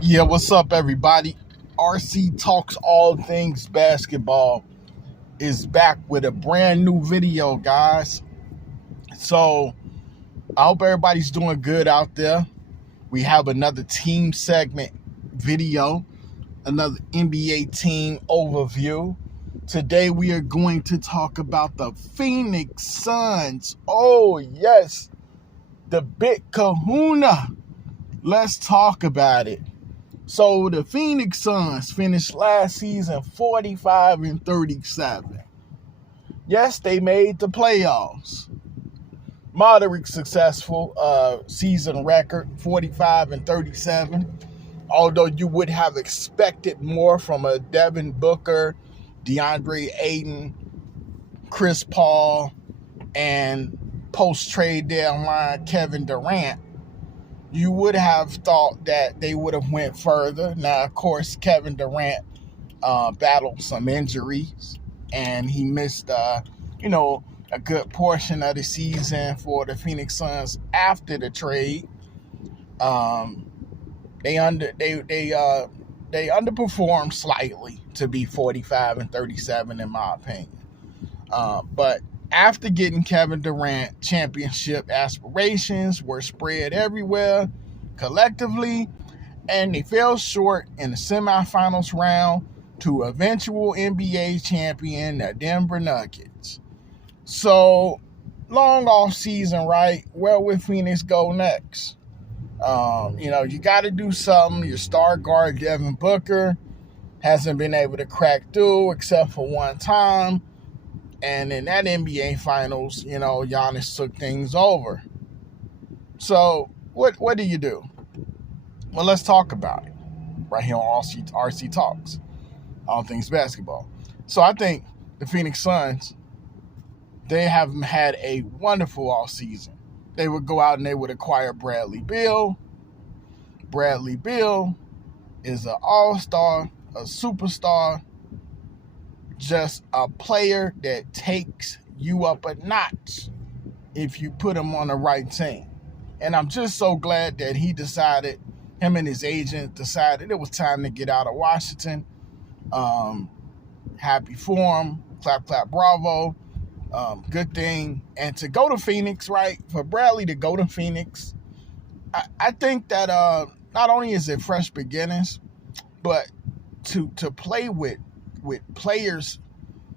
Yeah, what's up, everybody? RC Talks All Things Basketball is back with a brand new video, guys. So, I hope everybody's doing good out there. We have another team segment video, another NBA team overview. Today, we are going to talk about the Phoenix Suns. Oh, yes, the big kahuna. Let's talk about it. So the Phoenix Suns finished last season 45-37. Yes, they made the playoffs. Moderate successful season record, 45-37. Although you would have expected more from a Devin Booker, DeAndre Ayton, Chris Paul, and post-trade deadline Kevin Durant. You would have thought that they would have went further. Now, of course, Kevin Durant battled some injuries, and he missed, a good portion of the season for the Phoenix Suns after the trade. They underperformed slightly to be 45-37, in my opinion. But after getting Kevin Durant, championship aspirations were spread everywhere collectively, and they fell short in the semifinals round to eventual NBA champion, the Denver Nuggets. So, long off season, right? Where will Phoenix go next? You got to do something. Your star guard, Devin Booker, hasn't been able to crack through except for one time. And in that NBA Finals, Giannis took things over. So what do you do? Well, let's talk about it right here on RC Talks, All Things Basketball. So I think the Phoenix Suns, they have had a wonderful offseason. They would go out and they would acquire Bradley Beal. Bradley Beal is an all-star, a superstar, just a player that takes you up a notch if you put him on the right team. And I'm just so glad that him and his agent decided it was time to get out of Washington. Happy for him. Clap, clap, bravo. Good thing. And to go to Phoenix, right? For Bradley to go to Phoenix, I think that not only is it fresh beginnings, but to play with players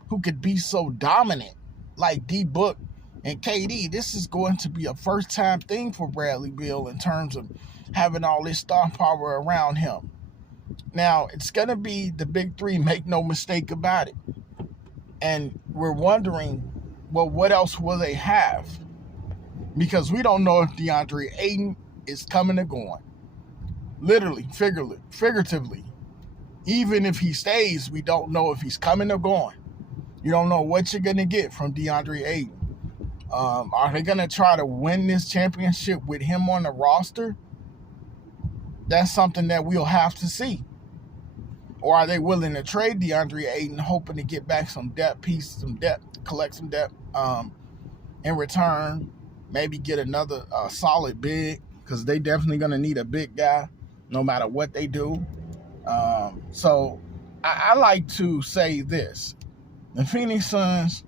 who could be so dominant like D-Book and KD, this is going to be a first-time thing for Bradley Beal in terms of having all this star power around him. Now, it's going to be the big three, make no mistake about it. And we're wondering, well, what else will they have? Because we don't know if DeAndre Ayton is coming or going. Literally, figuratively. Even if he stays, we don't know if he's coming or going. You don't know what you're going to get from DeAndre Ayton. Are they going to try to win this championship with him on the roster? That's something that we'll have to see. Or are they willing to trade DeAndre Ayton, hoping to get back some depth, collect some depth in return, maybe get another solid big, because they definitely going to need a big guy no matter what they do. So I like to say this. The Phoenix Suns,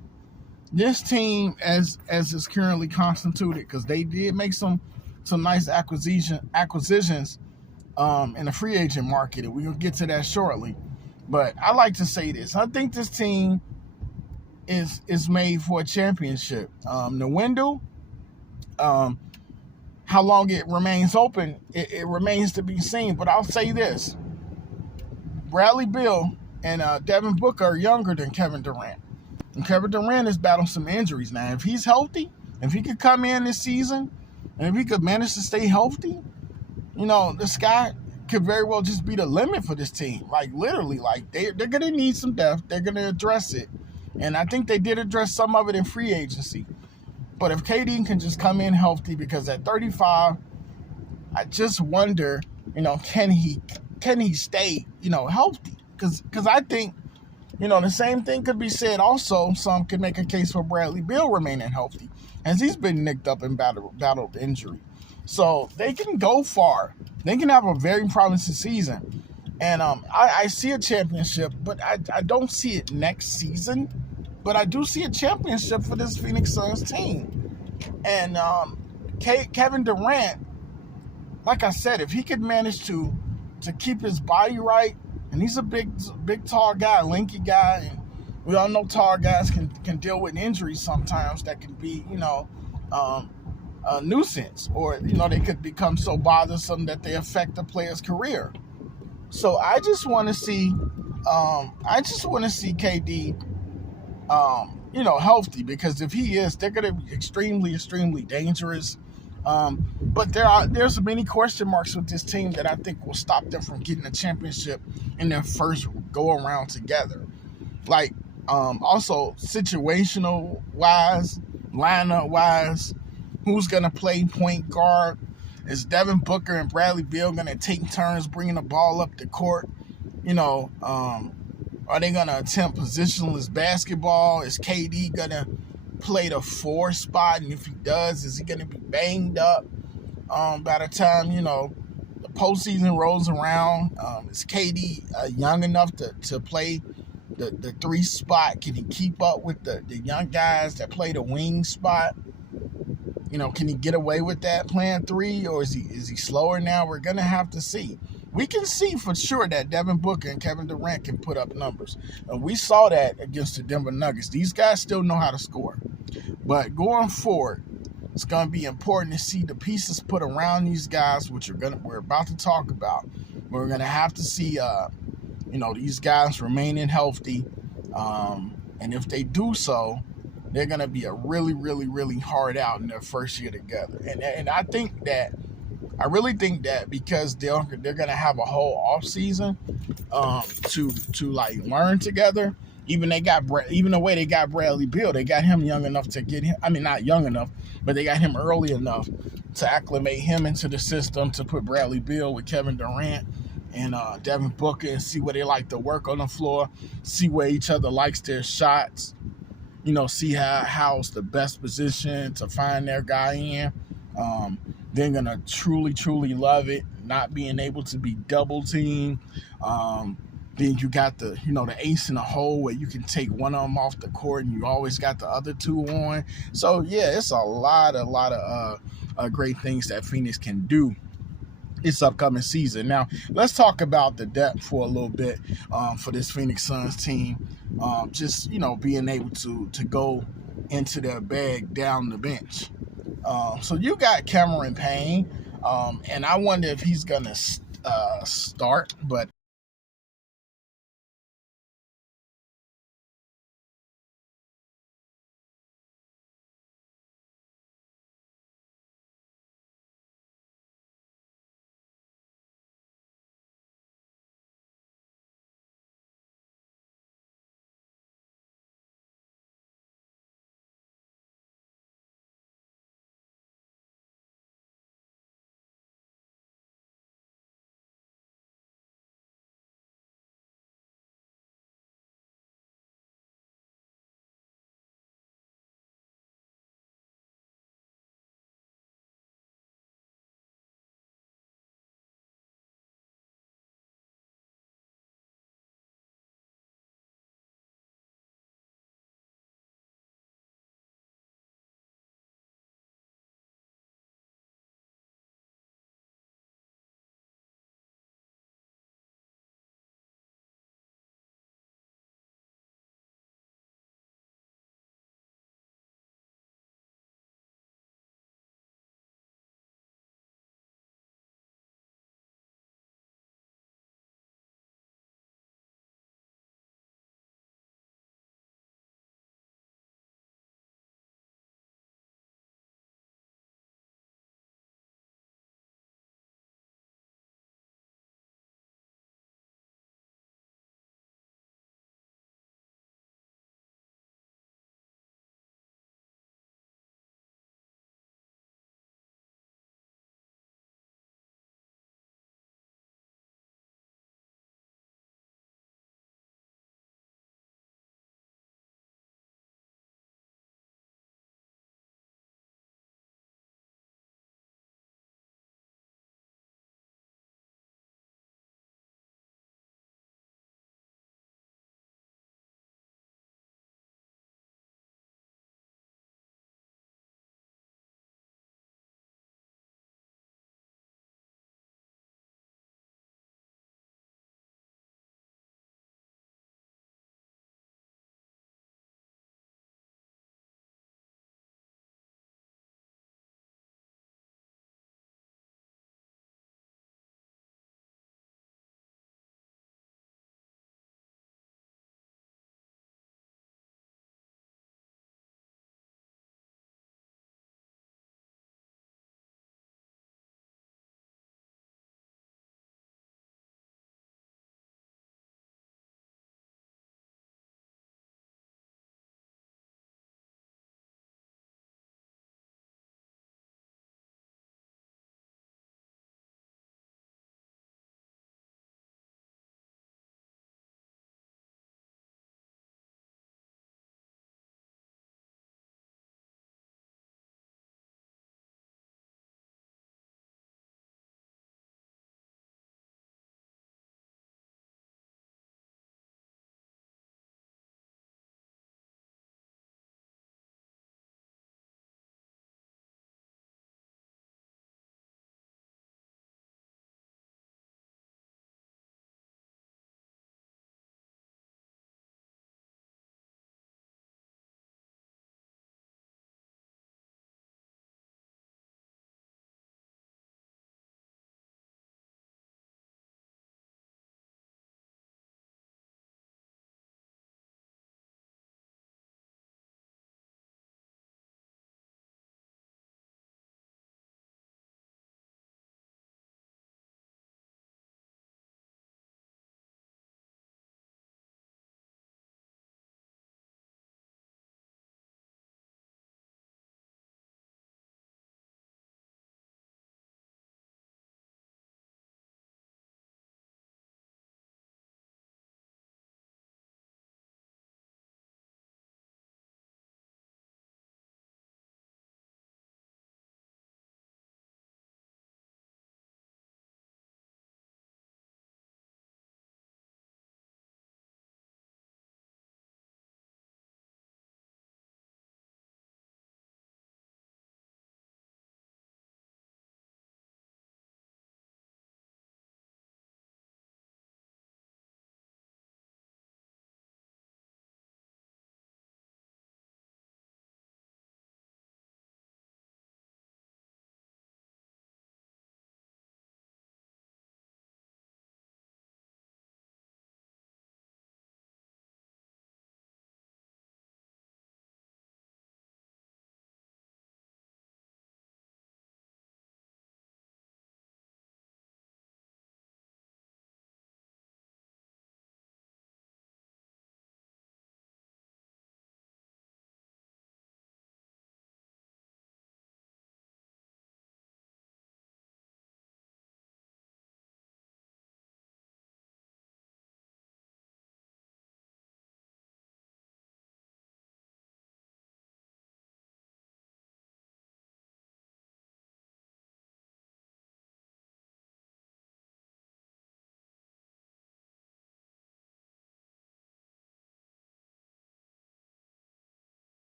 this team as is currently constituted, because they did make some nice acquisitions in the free agent market, and we're going to get to that shortly. But I like to say this. I think this team is made for a championship. The window, how long it remains open, it remains to be seen. But I'll say this. Bradley Beal and Devin Booker are younger than Kevin Durant. And Kevin Durant is battling some injuries now. If he's healthy, if he could come in this season, and if he could manage to stay healthy, the sky could very well just be the limit for this team. Like, literally, they're going to need some depth. They're going to address it. And I think they did address some of it in free agency. But if KD can just come in healthy, because at 35, I just wonder, can he stay, healthy? Because I think, the same thing could be said also. Some could make a case for Bradley Beal remaining healthy, as he's been nicked up and battled injury. So they can go far. They can have a very promising season. And I see a championship, but I don't see it next season. But I do see a championship for this Phoenix Suns team. And Kevin Durant, like I said, if he could manage to keep his body right, and he's a big, tall guy, lanky guy, and we all know tall guys can deal with injuries sometimes that can be, a nuisance, or they could become so bothersome that they affect the player's career. So I just want to see, KD, healthy, because if he is, they're going to be extremely, extremely dangerous. But there's many question marks with this team that I think will stop them from getting a championship in their first go around together. Like, also situational wise, lineup wise, who's going to play point guard? Is Devin Booker and Bradley Beal going to take turns bringing the ball up the court? Are they going to attempt positionless basketball? Is KD going to play the 4 spot? And if he does, is he going to be banged up by the time, the postseason rolls around? Is KD young enough to play the 3 spot? Can he keep up with the young guys that play the wing spot? Can he get away with that playing 3, or is he slower now? We're going to have to see. We can see for sure that Devin Booker and Kevin Durant can put up numbers. And we saw that against the Denver Nuggets. These guys still know how to score. But going forward, it's going to be important to see the pieces put around these guys, which we're about to talk about. We're going to have to see, these guys remaining healthy. And if they do so, they're going to be a really, really, really hard out in their first year together. And I really think that because they're going to have a whole off season to like learn together. Even the way they got Bradley Beal, they got him young enough to get him. I mean, not young enough, but they got him early enough to acclimate him into the system, to put Bradley Beal with Kevin Durant and Devin Booker, and see where they like to work on the floor, see where each other likes their shots. See how's the best position to find their guy in. They're going to truly, truly love it, not being able to be double teamed. Then you got the ace in the hole where you can take one of them off the court and you always got the other 2 on. So, yeah, it's a lot of great things that Phoenix can do this upcoming season. Now, let's talk about the depth for a little bit for this Phoenix Suns team. Just, being able to go into their bag down the bench. So you got Cameron Payne, and I wonder if he's going to start, but